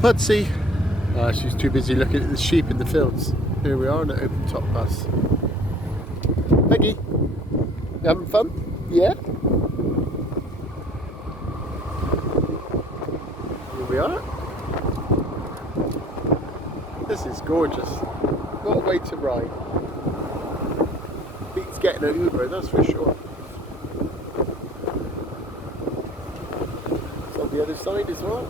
Pudsey. She's too busy looking at the sheep in the fields. Here we are on an open top bus. Peggy, you having fun? Yeah? Here we are. This is gorgeous. What a way to ride. Beats getting an Uber, that's for sure. It's on the other side as well.